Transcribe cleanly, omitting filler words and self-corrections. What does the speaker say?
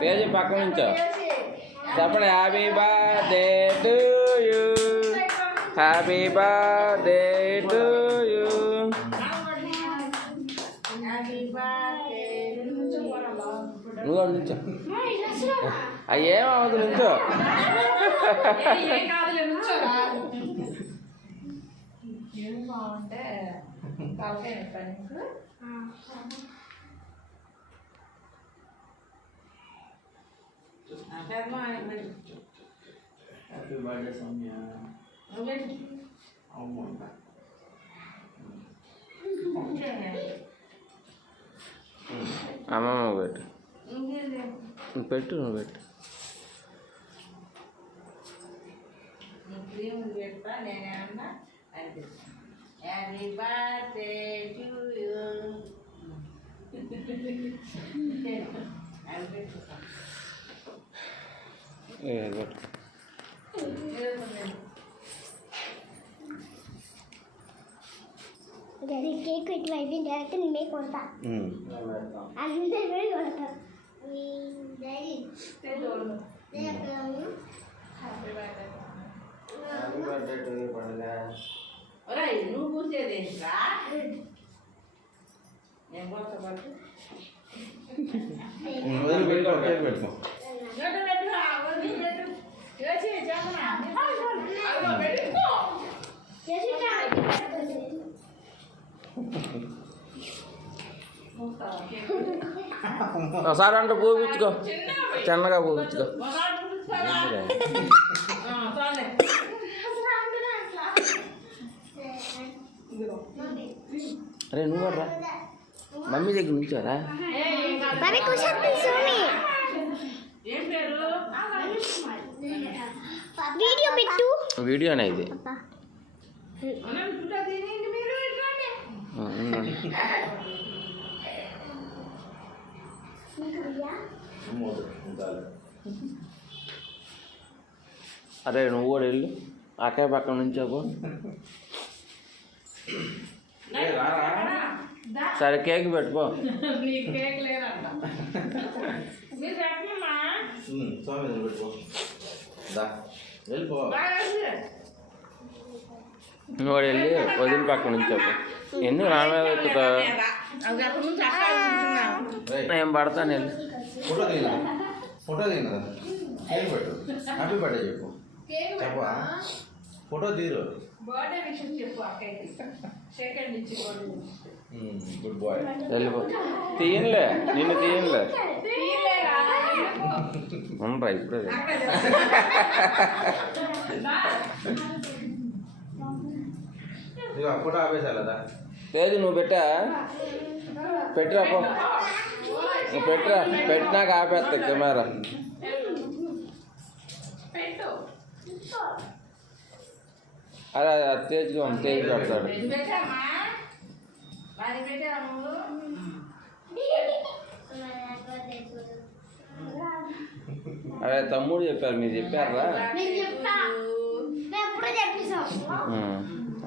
తేజ్ పక్క నుంచో చెప్పండి. Happy birthday to you, happy birthday to you. నువ్వు నుంచో అయ్యేమవుతుంది నుంచో. బాగుంటే తలకాయ హ్యాపీ బర్త్డే సౌమ్య. అమ్మమ్మ పెట్టు పెట్టు, నువ్వు పెట్టు. నేనేమన్నా happy birthday to you. Cake ఇటు అయిపోయిన తర్వాత నేనే కొడతా, అందరూ కొడతా. నువ్వు కూర్చేది నేను కొట్టబట్టు పెట్టుకో. ఒకసారి అంటే పూపించుకో, చిన్నగా పూపించుకో. అరే నువ్వు రా, మమ్మీ దగ్గర నుంచోరా. వీడియో పెట్టు, వీడియోనే ఇది. అరే నువ్వు కూడా వెళ్ళు, అక్కయ్య పక్కన నుంచోకు. సరే కేక్ పెట్టుకో. నువ్వు కూడా వెళ్ళి వదిలి పక్కన నుంచోకు. ఎందుకు నా మీద ఎక్కుతా? నేను పడతాను వెళ్ళి. ఫోటో దిగిన ఫోటో దిగిన కేక్ పెట్టు. హ్యాపీ బర్త్డే చెప్పు. చెప్పా ఫోటో తీరు. Good boy. వెళ్ళిపో. తీయనులే, నిన్ను తీయనులే. ఉండరా ఇప్పుడే. ఫోటో ఆపేసా కదా. లేదు నువ్వు పెట్టా, పెట్టిరా పో. నువ్వు పెట్టిరా, పెట్టినాక ఆపేస్తా కెమెరా. అదే అది తేజ్గా ఉంది, తేజ్ పెడతాడు. అదే తమ్ముడు చెప్పారు, మీరు చెప్పారా?